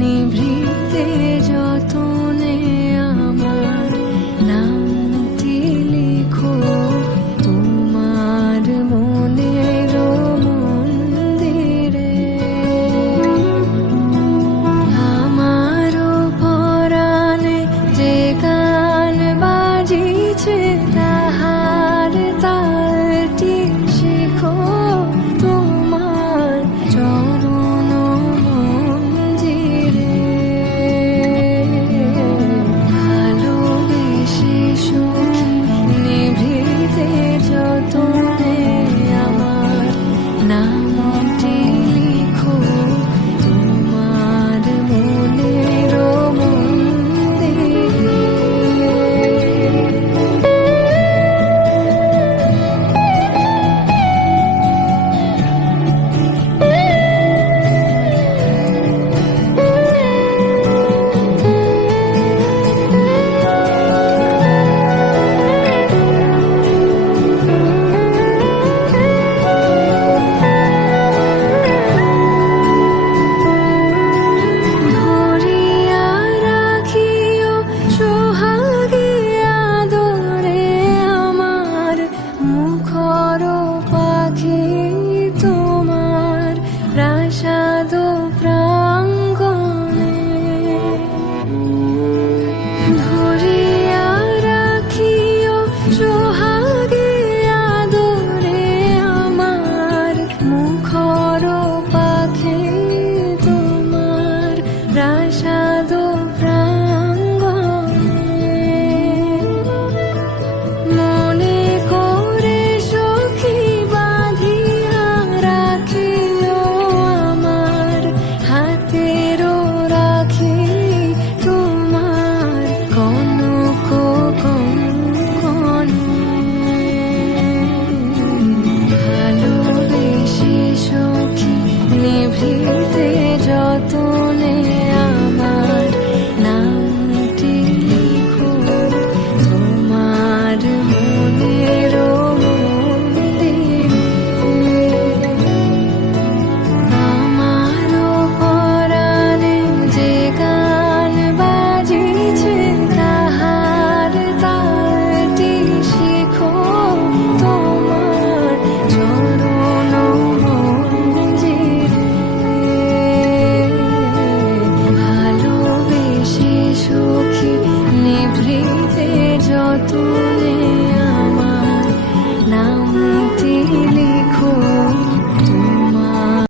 নিভৃতে যতনে আমার নামটি লিখো তোমার মনের মন্দিরে। আমারও পরাণে যে গান বাজিছে তাহার তালটি শিখো তোমার চরণ মঞ্জিরে। ভালোবেসে সুখী নিভৃতে যতনে আমার নামটি লিখো তোমার মনের মন্দিরে। ধরিয়া রাখিও সোহাগে আদরে আমার মুখর পাখি তোমার প্রাসাদ প্রাঙ্গণে। ধরিয়া রাখিও সোহাগে আদরে আমার মুখর পাখি তোমার প্রাসাদ